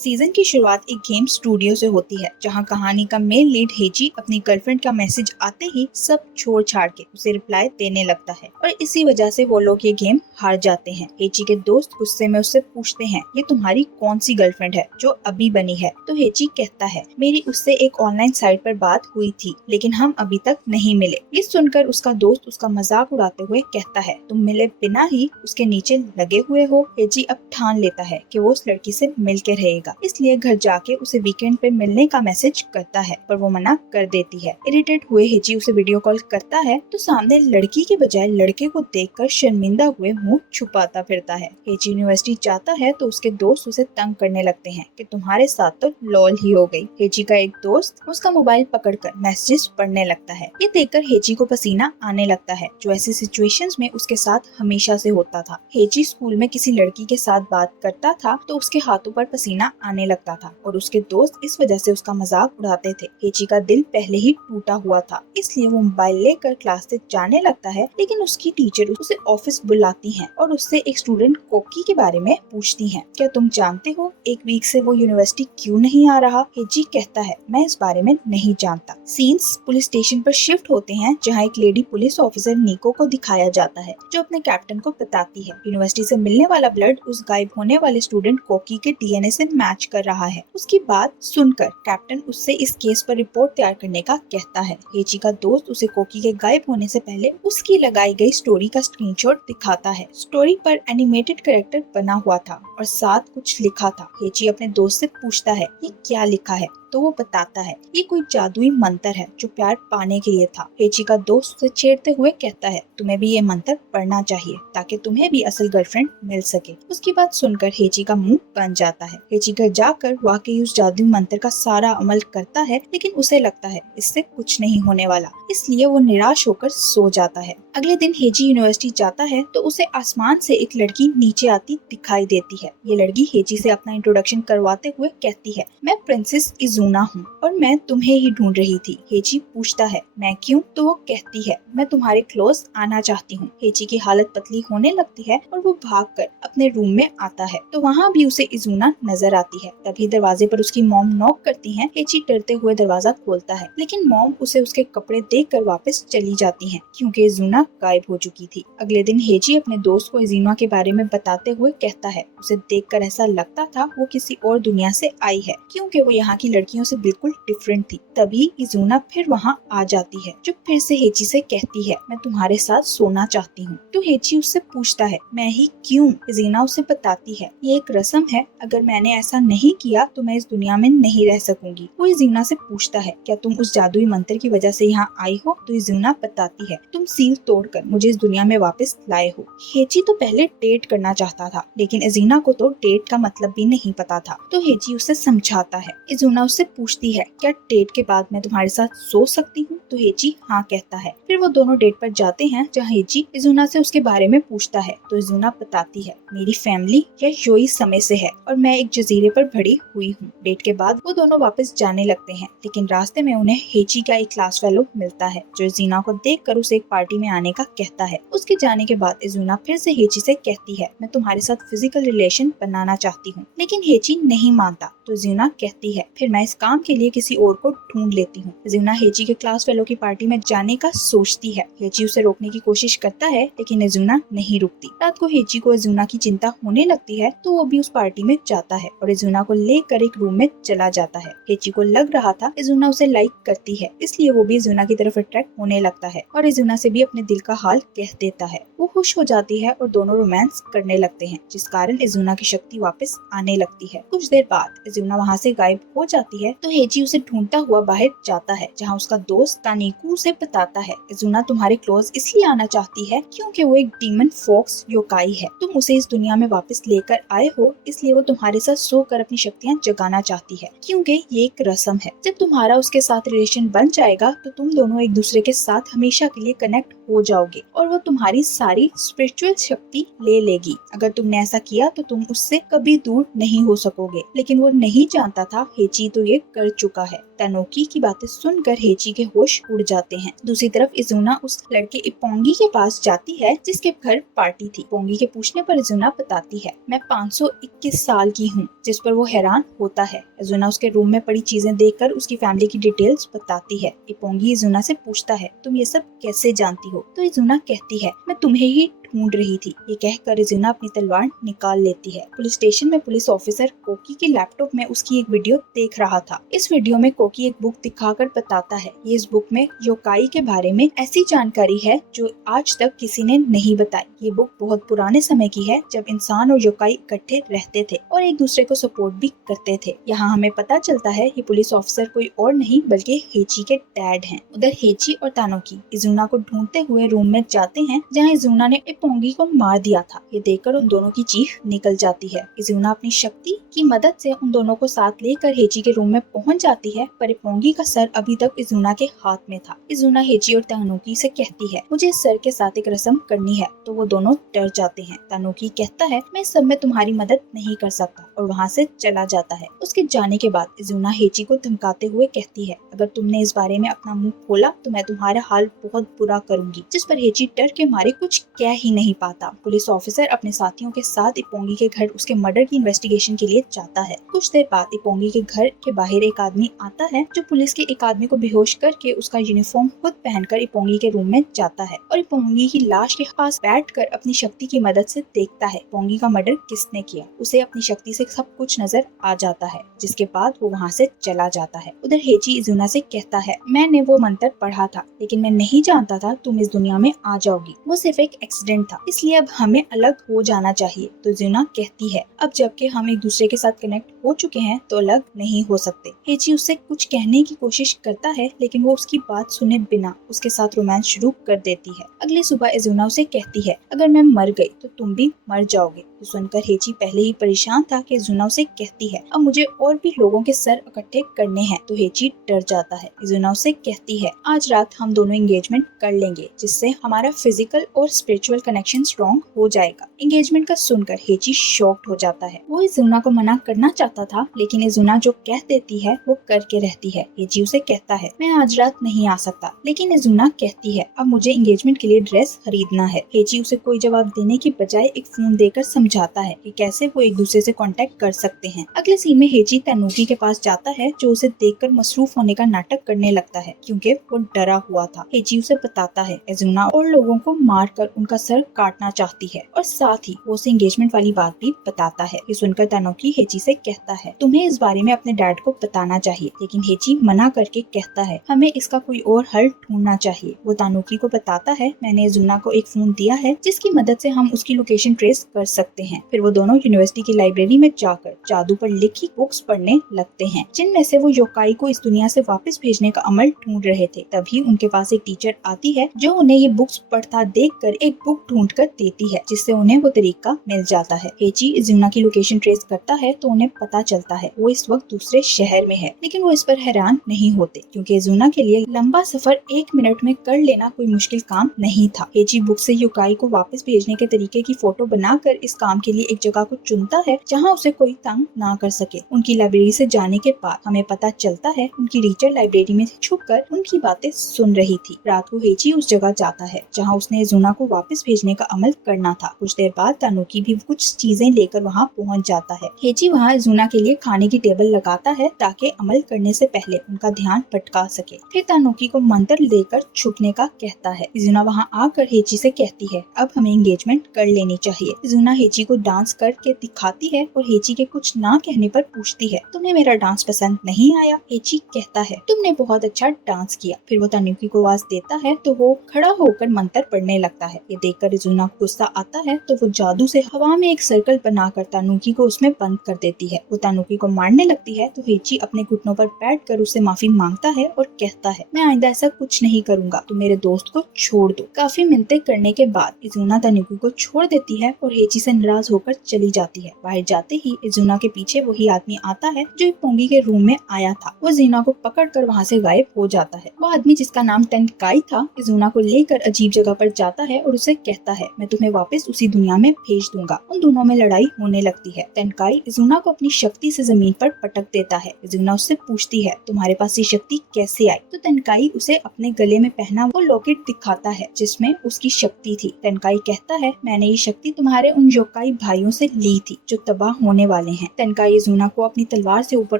Season की शुरुआत एक गेम स्टूडियो से होती है, जहां कहानी का मेन लीड हेजी अपनी गर्लफ्रेंड का मैसेज आते ही सब छोड़ छाड़ के उसे रिप्लाई देने लगता है और इसी वजह से वो लोग ये गेम हार जाते हैं। हेजी के दोस्त गुस्से में उससे पूछते हैं, ये तुम्हारी कौन सी गर्लफ्रेंड है जो अभी बनी है? तो हेजी कहता है, मेरी उससे एक ऑनलाइन साइट पर बात हुई थी, लेकिन हम अभी तक नहीं मिले। ये सुनकर उसका दोस्त उसका मजाक उड़ाते हुए कहता है, तुम मिले बिना ही उसके नीचे लगे हुए हो। हेजी अब ठान लेता है कि वो उस लड़की से मिल के रहेगा, इसलिए घर जाके उसे वीकेंड पे मिलने का मैसेज करता है, पर वो मना कर देती है। इरिटेट हुए हेजी उसे वीडियो कॉल करता है तो सामने लड़की के बजाय लड़के को देखकर शर्मिंदा हुए मुंह छुपाता फिरता है। हेजी यूनिवर्सिटी जाता है तो उसके दोस्त उसे तंग करने लगते हैं कि तुम्हारे साथ तो लॉल ही हो गई। हेजी का एक दोस्त उसका मोबाइल पकड़कर मैसेजेस पढ़ने लगता है। ये देखकर हेजी को पसीना आने लगता है, जो ऐसी सिचुएशंस में उसके साथ हमेशा से होता था। हेजी स्कूल में किसी लड़की के साथ बात करता था तो उसके हाथों पर पसीना आने लगता था और उसके दोस्त इस वजह से उसका मजाक उड़ाते थे। हेजी का दिल पहले ही टूटा हुआ था, इसलिए वो मोबाइल लेकर क्लास से जाने लगता है, लेकिन उसकी टीचर उसे ऑफिस बुलाती हैं और उससे एक स्टूडेंट कोकी के बारे में पूछती हैं, क्या तुम जानते हो एक वीक से वो यूनिवर्सिटी क्यों नहीं आ रहा? हेजी कहता है, मैं इस बारे में नहीं जानता। सीन्स पुलिस स्टेशन पर शिफ्ट होते हैं, जहाँ एक लेडी पुलिस ऑफिसर निको को दिखाया जाता है, जो अपने कैप्टन को बताती है यूनिवर्सिटी से मिलने वाला ब्लड उस गायब होने वाले स्टूडेंट कोकी के डीएनए से मैच कर रहा है। उसकी बात सुनकर कैप्टन उससे इस केस पर रिपोर्ट तैयार करने का कहता है। हेजी का दोस्त उसे कोकी के गायब होने से पहले उसकी लगाई गई स्टोरी का स्क्रीनशॉट दिखाता है। स्टोरी पर एनिमेटेड कैरेक्टर बना हुआ था और साथ कुछ लिखा था। हेजी अपने दोस्त से पूछता है, ये क्या लिखा है? तो वो बताता है, ये कोई जादुई मंत्र है जो प्यार पाने के लिए था। हेजी का दोस्त उसे छेड़ते हुए कहता है, तुम्हें भी ये मंत्र पढ़ना चाहिए ताकि तुम्हें भी असल गर्लफ्रेंड मिल सके। उसकी बात सुनकर हेजी का मुंह बन जाता है। हेजी घर जाकर वाकई उस जादुई मंत्र का सारा अमल करता है, लेकिन उसे लगता है इससे कुछ नहीं होने वाला, इसलिए वो निराश होकर सो जाता है। अगले दिन हेजी यूनिवर्सिटी जाता है तो उसे आसमान से एक लड़की नीचे आती दिखाई देती है। ये लड़की हेजी से अपना इंट्रोडक्शन करवाते हुए कहती है, मैं प्रिंसेस इजुना हूँ और मैं तुम्हें ही ढूंढ रही थी। हेजी पूछता है, मैं क्यों? तो वो कहती है, मैं तुम्हारे क्लोज आना चाहती हूँ। हेजी की हालत पतली होने लगती है और वो भागकर अपने रूम में आता है तो वहाँ भी उसे इजुना नजर आती है। तभी दरवाजे पर उसकी मॉम नॉक करती है। हेजी डरते हुए दरवाजा खोलता है, लेकिन मॉम उसे उसके कपड़े देखकर वापस चली जाती है, क्योंकि इजुना गायब हो चुकी थी। अगले दिन हेजी अपने दोस्त को इजुना के बारे में बताते हुए कहता है, उसे देखकर ऐसा लगता था वो किसी और दुनिया से आई है, क्योंकि वो यहाँ की लड़कियों से बिल्कुल डिफरेंट थी। तभी इजुना फिर वहाँ आ जाती है, जो फिर से हेजी से कहती है, मैं तुम्हारे साथ सोना चाहती हूँ। तो हेजी उससे पूछता है, मैं ही क्यों? इजुना उसे बताती है, ये एक रस्म है, अगर मैंने ऐसा नहीं किया तो मैं इस दुनिया में नहीं रह सकूंगी। वो इजुना से पूछता है, क्या तुम उस जादुई मंत्र की वजह से यहाँ आई हो? तो इजुना बताती है, तुम सील तोड़कर मुझे इस दुनिया में वापस लाए हो। हेजी तो पहले डेट करना चाहता था, लेकिन इजुना को तो डेट का मतलब भी नहीं पता था, तो हेजी उसे समझाता है। इजुना उससे पूछती है, क्या डेट के बाद मैं तुम्हारे साथ सो सकती हूँ? तो हेजी हाँ कहता है। फिर वो दोनों डेट पर जाते हैं, जहाँ हेजी इजुना से उसके बारे में पूछता है, तो इजुना बताती है, मेरी फैमिली या योई समय से है और मैं एक जजीरे पर बड़ी हुई हूँ। डेट के बाद वो दोनों वापस जाने लगते हैं, लेकिन रास्ते में उन्हें हेजी का एक क्लास फेलो मिलता है, जो इजुना को देखकर उसे एक पार्टी में आने का कहता है। उसके जाने के बाद इजुना फिर से हेजी से कहती है, मैं तुम्हारे साथ फिजिकल रिलेशन बनाना चाहती हूँ, लेकिन हेजी नहीं मानता। तो इजुना कहती है, फिर मैं इस काम के लिए किसी और को ढूंढ लेती हूँ। इजुना हेजी के क्लास फेलो की पार्टी में जाने का सोचती है। हेजी उसे रोकने की कोशिश करता है, लेकिन इजुना नहीं रुकती। रात को हेजी को इजुना की चिंता होने लगती है, तो वो भी उस पार्टी में जाता है और इजुना को लेकर एक रूम में चला जाता है। हेजी को लग रहा था इजुना उसे लाइक करती है, इसलिए वो भी इजुना की तरफ अट्रैक्ट होने लगता है और इजुना से भी अपने दिल का हाल कह देता है। वो खुश हो जाती है और दोनों रोमांस करने लगते हैं, जिस कारण इजुना की शक्ति वापस आने लगती है। कुछ देर बाद इजुना वहाँ से गायब हो जाती है, तो हेजी उसे ढूंढता हुआ बाहर जाता है, जहाँ उसका दोस्त तानिकू उसे बताता है, इजुना तुम्हारे क्लोज इसलिए आना चाहती है क्योंकि वो एक डीमन फॉक्स योकाई है। तुम उसे इस दुनिया में वापस लेकर आए हो, इसलिए वो तुम्हारे साथ सोकर अपनी शक्तियाँ जगाना चाहती है, क्योंकि ये एक रस्म है। जब तुम्हारा उसके साथ रिलेशन बन जाएगा तो तुम दोनों एक दूसरे के साथ हमेशा के लिए कनेक्ट हो जाओगे और वो तुम्हारी सारी स्पिरिचुअल शक्ति ले लेगी। अगर तुमने ऐसा किया तो तुम उससे कभी दूर नहीं हो सकोगे। लेकिन वो नहीं जानता था हेजी तो ये कर चुका है। तानुकी की बातें सुनकर हेची के होश उड़ जाते हैं। दूसरी तरफ इजुना उस लड़के इपोंगी के पास जाती है जिसके घर पार्टी थी। इपोंगी के पूछने पर इजुना बताती है, मैं 521 साल की हूँ, जिस पर वो हैरान होता है। इजुना उसके रूम में पड़ी चीजें देखकर उसकी फैमिली की डिटेल्स बताती है। इपोंगी इजुना से पूछता है, तुम ये सब कैसे जानती हो? तो इजुना कहती है, मैं तुम्हें ही ढूंढ रही थी। ये कहकर इजुना अपनी तलवार निकाल लेती है। पुलिस स्टेशन में पुलिस ऑफिसर कोकी के लैपटॉप में उसकी एक वीडियो देख रहा था। इस वीडियो में कोकी एक बुक दिखाकर बताता है, ये इस बुक में योकाई के बारे में ऐसी जानकारी है जो आज तक किसी ने नहीं बताई। ये बुक बहुत पुराने समय की है, जब इंसान और योकाई इकट्ठे रहते थे और एक दूसरे को सपोर्ट भी करते थे। यहाँ हमें पता चलता है ये पुलिस ऑफिसर कोई और नहीं बल्कि हेची के डैड हैं। उधर हेची और तानुकी इजुना को ढूंढते हुए रूम में जाते हैं जहाँ इजुना ने इपोंगी को मार दिया था। ये देखकर उन दोनों की चीख निकल जाती है। इजुना अपनी शक्ति की मदद से उन दोनों को साथ लेकर हेची के रूम में पहुंच जाती है, पर इपोंगी का सर अभी तक इजुना के हाथ में था। इजुना हेची और तानुकी से कहती है, मुझे इस सर के साथ एक रस्म करनी है, तो वो दोनों डर जाते हैं। तानुकी कहता है, मैं इस सब में तुम्हारी मदद नहीं कर सकता, और वहाँ से चला जाता है। उसके जाने के बाद इजुना हेची को धमकाते हुए कहती है, अगर तुमने इस बारे में अपना मुंह खोला तो मैं तुम्हारा हाल बहुत बुरा करूंगी, जिस पर हेची डर के मारे कुछ कह ही नहीं पाता। पुलिस ऑफिसर अपने साथियों के साथ इपोंगी के घर उसके मर्डर की इन्वेस्टिगेशन के लिए जाता है। कुछ देर बाद इपोंगी के घर के बाहर एक आदमी आता है जो पुलिस के एक आदमी को बेहोश करके उसका यूनिफॉर्म खुद पहनकर इपोंगी के रूम में जाता है और इपोंगी की लाश के पास बैठकर अपनी शक्ति की मदद से देखता है इपोंगी का मर्डर किसने किया। उसे अपनी शक्ति से सब कुछ नजर आ जाता है, जिसके बाद वो वहाँ से चला जाता है। उधर हेची इजुना से कहता है, मैंने वो मंत्र पढ़ा था, लेकिन मैं नहीं जानता था तुम इस दुनिया में आ जाओगी। वो सिर्फ एक एक्सीडेंट था, इसलिए अब हमें अलग हो जाना चाहिए। तो इजुना कहती है, अब जबकि हम एक दूसरे के साथ कनेक्ट हो चुके हैं तो अलग नहीं हो सकते। हेची उससे कुछ कहने की कोशिश करता है, लेकिन वो उसकी बात सुने बिना उसके साथ रोमांस शुरू कर देती है। अगली सुबह इजुना उसे कहती है, अगर मैं मर गई तो तुम भी मर जाओगे। तो सुनकर हेची पहले ही परेशान था कि इजुना उसे कहती है, अब मुझे और भी लोगों के सर इकट्ठे करने हैं। तो हेची डर जाता है। इजुना उसे कहती है, आज रात हम दोनों एंगेजमेंट कर लेंगे, जिससे हमारा फिजिकल और स्पिरिचुअल कनेक्शन स्ट्रॉन्ग हो जाएगा। एंगेजमेंट का सुनकर हेची शॉक्ड हो जाता है। वो इजुना को मना करना चाहता था, लेकिन इजुना जो कह देती है वो करके रहती है। हेची उसे कहता है, मैं आज रात नहीं आ सकता, लेकिन इजुना कहती है, अब मुझे एंगेजमेंट के लिए ड्रेस खरीदना है। हेची उसे कोई जवाब देने की बजाय एक फोन देकर समझाता है कि कैसे वो एक दूसरे से कांटेक्ट कर सकते हैं। अगले सीन में हेची तानुकी के पास जाता है, जो उसे देखकर मसरूफ होने का नाटक करने लगता है, क्योंकि वो डरा हुआ था। हेची उसे बताता है, इजुना और लोगों को मारकर उनका सर काटना चाहती है, और साथ ही वो उसे एंगेजमेंट वाली बात भी बताता है। ये सुनकर तानुकी हेची से कहता है, तुम्हें इस बारे में अपने डैड को बताना चाहिए, लेकिन हेची मना करके कहता है, हमें इसका कोई और हल ढूंढना चाहिए। वो तानुकी को बताता है, मैंने इजुना को एक फोन दिया है जिसकी मदद से हम उसकी लोकेशन ट्रेस कर सकते हैं। फिर वो दोनों यूनिवर्सिटी की लाइब्रेरी में जाकर जादू पर लिखी बुक्स पढ़ने लगते हैं, जिनमें से वो योकाई को इस दुनिया से वापस भेजने का अमल ढूंढ रहे थे। तभी उनके पास एक टीचर आती है जो उन्हें ये बुक्स पढ़ता देखकर एक बुक ढूंढ कर देती है, जिससे उन्हें वो तरीका मिल जाता है। हेची इजुना की लोकेशन ट्रेस करता है तो उन्हें पता चलता है वो इस वक्त दूसरे शहर में है, लेकिन वो इस पर हैरान नहीं होते, क्योंकि इजुना के लिए लंबा सफर 1 मिनट में कर लेना कोई मुश्किल काम नहीं था। हेची बुक से योकाई को वापस भेजने के तरीके की फोटो बनाकर इस काम के लिए एक जगह को चुनता है जहाँ उसे कोई तंग ना कर सके। उनकी लाइब्रेरी से जाने के बाद हमें पता चलता है उनकी टीचर लाइब्रेरी में छुपकर उनकी बातें सुन रही थी। रात को हेची उस जगह जाता है जहाँ उसने इजुना को वापस भेजने का अमल करना था। कुछ देर बाद तानुकी भी कुछ चीजें लेकर वहाँ पहुँच जाता है। हेची वहाँ इजुना के लिए खाने की टेबल लगाता है ताकि अमल करने से पहले उनका ध्यान भटका सके। फिर तानुकी को मंत्र लेकर छुपने का कहता है। इजुना वहाँ आकर हेची से कहती है, अब हमें एंगेजमेंट कर लेनी चाहिए। इजुना हेची को डांस करके दिखाती है और हेची के कुछ ना कहने पर पूछती है, तुम्हें मेरा डांस पसंद नहीं आया? हेची कहता है, तुमने बहुत अच्छा डांस किया। फिर वो तानुकी को आवाज देता है तो वो खड़ा होकर मंत्र पढ़ने लगता है। ये देखकर इजुना को गुस्सा आता है तो वो जादू से हवा में एक सर्कल बनाकर तानुकी को उसमें बंद कर देती है। वो तानुकी को मारने लगती है तो हेची अपने घुटनों पर बैठकर उससे माफी मांगता है और कहता है, मैं आइंदा ऐसा कुछ नहीं करूंगा, तुम मेरे दोस्त को छोड़ दो। काफी मिन्नतें करने के बाद इजुना तानुकी को छोड़ देती है और हेची से नाराज होकर चली जाती है। बाहर जाते ही इजुना के पीछे वही आदमी आता है जो इपोंगी के रूम में आया था। वो इजुना को पकड़कर वहाँ से गायब हो जाता है। वो आदमी जिसका नाम टेनकाई था इजुना को लेकर अजीब जगह पर जाता है और उसे कहता है मैं तुम्हें वापस उसी दुनिया में भेज दूंगा। उन दोनों में लड़ाई होने लगती है। टेनकाई इजुना को अपनी शक्ति से जमीन पर पटक देता है। इजुना उससे पूछती है तुम्हारे पास ये शक्ति कैसे आई? तो टेनकाई उसे अपने गले में पहना वो लॉकेट दिखाता है जिसमें उसकी शक्ति थी। टेनकाई कहता है मैंने ये शक्ति तुम्हारे उन योकाई भाइयों से ली थी जो तबाह होने वाले हैं। टेनकाई इजुना को अपनी तलवार से ऊपर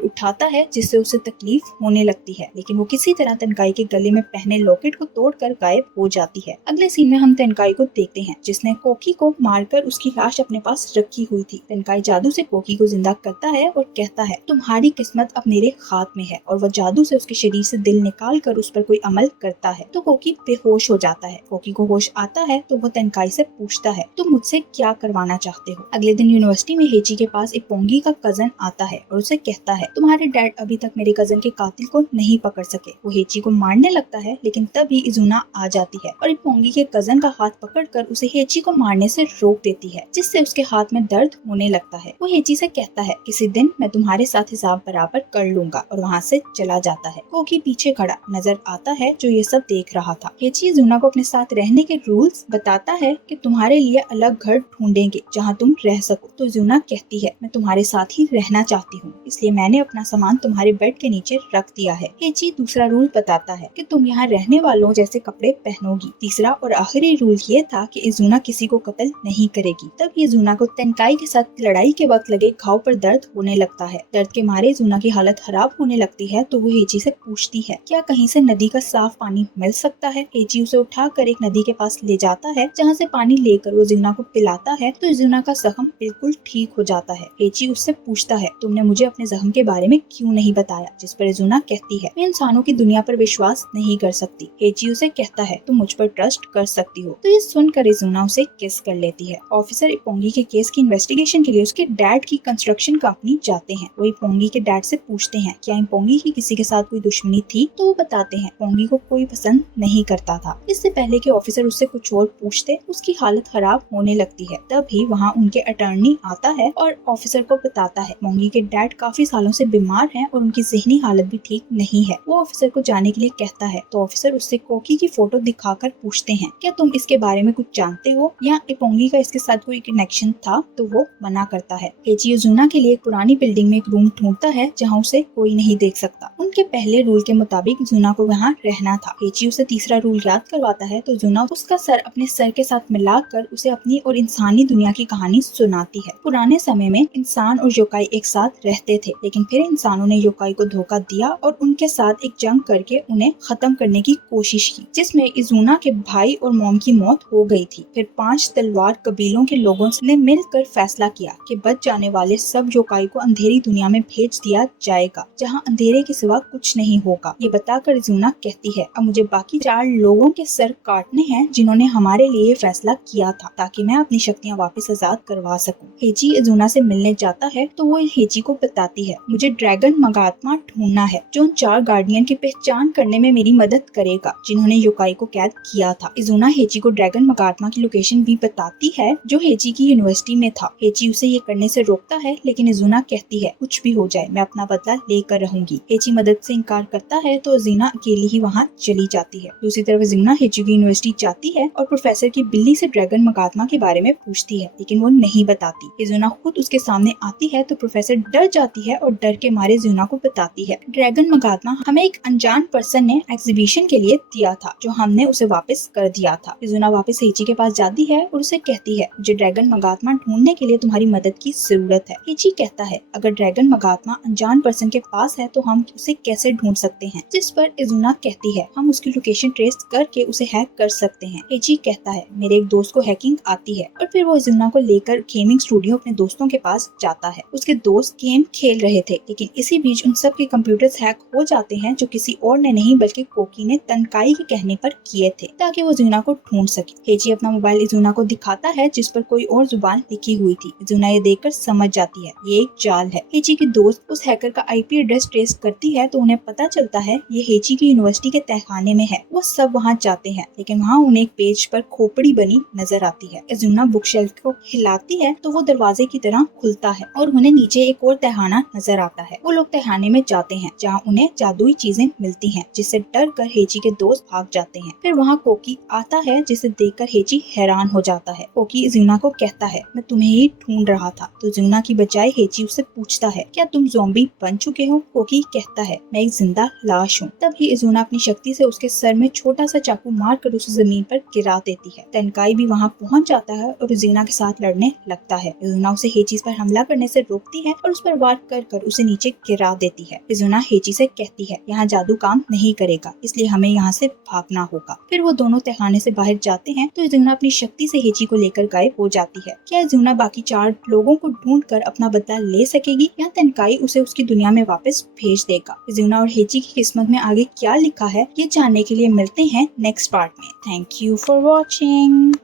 उठाता है जिससे उसे तकलीफ होने लगती है, लेकिन वो किसी तरह टेनकाई के गले में पहने लॉकेट को तोड़कर गायब हो जाती है। अगले सीन में हम टेनकाई को देखते हैं जिसने कोकी को मारकर उसकी लाश अपने पास रखी हुई थी। टेनकाई जादू से कोकी को जिंदा करता है और कहता है तुम्हारी किस्मत अब मेरे हाथ में है, और वह जादू से उसके शरीर से दिल निकाल कर उस पर कोई अमल करता है तो कोकी बेहोश हो जाता है। कोकी को होश आता है तो वह टेनकाई से पूछता है तुम मुझसे क्या करवाना चाहते हो? अगले दिन यूनिवर्सिटी में हेची के पास इपोंगी का कजन आता है और उसे कहता है तुम्हारे डैड अभी तक मेरे कजन के कातिल को नहीं पकड़ सके। वो हेची को मारने लगता है लेकिन तभी इजुना आ जाती है और इपोंगी के कजन का हाथ पकड़कर उसे हेची को मारने से रोक देती है, जिससे उसके हाथ में दर्द होने लगता है। वो हेची से कहता है किसी दिन मैं तुम्हारे साथ हिसाब बराबर कर लूंगा, और वहाँ से चला जाता है। कोकी पीछे खड़ा नजर आता है जो ये सब देख रहा था। हेची इजुना को अपने साथ रहने के रूल्स बताता है कि तुम्हारे लिए अलग घर ढूंढेंगे जहाँ तुम रह सको। तो इजुना कहती है मैं तुम्हारे साथ ही रहना चाहती हूँ, इसलिए मैंने अपना सामान तुम्हारे बेड के नीचे रख दिया है। हेची दूसरा रूल बताता है कि तुम यहाँ रहने वालों जैसे कपड़े पहनोगी। तीसरा और आखिरी रूल ये था कि इजुना किसी को कत्ल नहीं करेगी। तब इजुना को टेनकाई के साथ लड़ाई के वक्त लगे घाव पर दर्द होने लगता है। दर्द के मारे इजुना की हालत खराब होने लगती है तो वो हेची से पूछती है क्या कहीं से नदी का साफ पानी मिल सकता है? हेची उसे उठाकर एक नदी के पास ले जाता है जहाँ से पानी लेकर वो इजुना को पिलाता है तो इजुना का जख्म बिल्कुल ठीक हो जाता है। हेची उससे पूछता है तुमने मुझे अपने जख्म के बारे में क्यों नहीं बताया? जिस पर इजुना कहती है मैं इंसानों की दुनिया पर विश्वास नहीं कर सकती। हेची उसे कहता है तुम मुझ पर ट्रस्ट कर सकती हो। तो ये सुनकर इजुना उसे किस कर लेती है। ऑफिसर इपोंगी के केस की इन्वेस्टिगेशन के लिए उसके डैड की कंस्ट्रक्शन कंपनी जाते हैं। वो इपोंगी के डैड से पूछते हैं क्या इपोंगी की किसी के साथ कोई दुश्मनी थी? तो वो बताते हैं इपोंगी को कोई पसंद नहीं करता था। इससे पहले कि ऑफिसर उससे कुछ और पूछते उसकी हालत खराब होने लगती है। तभी वहाँ उनके अटर्नी आता है और ऑफिसर को बताता है इपोंगी के डैड काफी सालों से बीमार हैं और उनकी ज़हनी हालत भी ठीक नहीं है। वो ऑफिसर को जाने के लिए कहता है तो ऑफिसर उससे कोकी की फोटो दिखाकर पूछते हैं क्या तुम इसके बारे में कुछ जानते हो या इपोंगी का इसके साथ कोई कनेक्शन था? तो वो मना करता है। हेची इजुना के लिए एक पुरानी बिल्डिंग में एक रूम ढूंढता है जहाँ उसे कोई नहीं देख सकता। उनके पहले रूल के मुताबिक इजुना को वहाँ रहना था। हेची उसे तीसरा रूल याद करवाता है तो इजुना उसका सर अपने सर के साथ मिलाकर उसे अपनी और इंसानी दुनिया की कहानी सुनाती है। पुराने समय में इंसान और योकाई एक साथ रहते थे, लेकिन फिर इंसानों ने योकाई को धोखा दिया और उनके साथ एक जंग करके उन्हें खत्म करने की कोशिश की, जिसमें इजुना के भाई और मॉम की मौत हो गई थी। फिर 5 तलवार कबीलों के लोगों ने मिलकर फैसला किया कि बच जाने वाले सब योकाई को अंधेरी दुनिया में भेज दिया जाएगा, जहाँ अंधेरे के सिवा कुछ नहीं होगा। ये बताकर इजुना कहती है अब मुझे बाकी 4 लोगों के सर काटने हैं जिन्होंने हमारे लिए फैसला किया था, ताकि मैं अपनी शक्तियाँ वापस आजाद करवा सकूं। हेची इजुना से मिलने जाता है तो वो हेची को बताती है मुझे ड्रैगन मगात्मा ढूंढना है जो उन 4 गार्डियन की पहचान करने में मेरी मदद करेगा जिन्होंने योकाई को कैद किया था। इजुना हेची को ड्रैगन मगात्मा की लोकेशन भी बताती है जो हेची की यूनिवर्सिटी में था। हेची उसे ये करने से रोकता है, लेकिन इजुना कहती है कुछ भी हो जाए मैं अपना बदला लेकर रहूंगी। हेची मदद से इनकार करता है तो इजुना अकेली ही वहाँ चली जाती है। दूसरी तरफ इजुना हेची की यूनिवर्सिटी जाती है और प्रोफेसर की बिल्ली से ड्रैगन मगात्मा के बारे में पूछती है, लेकिन वो नहीं बताती। इजुना खुद उसके सामने आती है तो प्रोफेसर डर जाती है और डर के मारे इजुना को बताती है ड्रैगन मगात्मा हमें एक अनजान पर्सन ने एग्जीबिशन के लिए दिया था जो हमने उसे वापस कर दिया था। इजुना वापस हेची के पास जाती है और उसे कहती है मुझे ड्रैगन मगात्मा ढूंढने के लिए तुम्हारी मदद की जरूरत है। हेची कहता है अगर ड्रैगन मगात्मा अनजान पर्सन के पास है तो हम उसे कैसे ढूंढ सकते हैं? जिस पर इजुना कहती है हम उसकी लोकेशन ट्रेस करके उसे हैक कर सकते हैं। हेची कहता है मेरे एक दोस्त को हैकिंग आती है, और फिर वो इजुना को लेकर गेमिंग स्टूडियो अपने दोस्तों के पास जाता है। उसके दोस्त गेम खेल रहे थे, लेकिन इसी बीच उन सब के कंप्यूटर्स हैक हो जाते हैं जो किसी और ने नहीं बल्कि कोकी ने टेनकाई के कहने पर किए थे ताकि वो इजुना को ढूंढ सके। हेची अपना मोबाइल इजुना को दिखाता है जिस पर कोई और जुबान लिखी हुई थी। इजुना ये देखकर समझ जाती है ये एक जाल है। हेची की दोस्त उस हैकर का आईपी एड्रेस ट्रेस करती है तो उन्हें पता चलता है ये हेची की यूनिवर्सिटी के तहखाने में है। वो सब वहाँ जाते हैं, लेकिन वहाँ उन्हें एक पेज पर खोपड़ी बनी नजर आती है। इजुना बुक शेल्फ को को हिलाती है तो वो दरवाजे की तरह खुलता है और उन्हें नीचे एक और तहखाना नजर आता है। वो लोग तहखाने में जाते हैं जहाँ उन्हें जादुई चीजें मिलती हैं, जिससे डर कर हेची के दोस्त भाग जाते हैं। फिर वहाँ कोकी आता है, जिसे देखकर हेची हैरान हो जाता है। कोकी ज़ूना को कहता है, मैं तुम्हें ही ढूंढ रहा था। तो ज़ूना की बजाय हेची उससे पूछता है, क्या तुम ज़ॉम्बी बन चुके हो? कोकी कहता है, मैं एक जिंदा लाश हूँ। तभी ज़ूना अपनी शक्ति से उसके सर में छोटा सा चाकू मारकर उसे जमीन पर गिरा देती है। तेनकाई भी वहाँ पहुँच जाता है और ज़ूना के साथ लड़ने लगता है। ज़ूना उसे हेची पर हमला करने से रोकती है और उस पर वार कर उसे नीचे गिरा देती है। ज़ूना हेची से कहती है, यहाँ जादू काम नहीं करेगा, इसलिए हमें यहाँ से भागना होगा। फिर वो दोनों तहखाने से बाहर जाते हैं तो ज़ूना अपनी शक्ति से हेची को लेकर गायब हो जाती है। क्या ज़ूना बाकी 4 लोगों को ढूंढकर अपना बदला ले सकेगी या तेनकाई उसे उसकी दुनिया में वापस भेज देगा? ज़ूना और हेची की किस्मत में आगे क्या लिखा है, ये जानने के लिए मिलते हैं नेक्स्ट पार्ट में। Thank you for watching.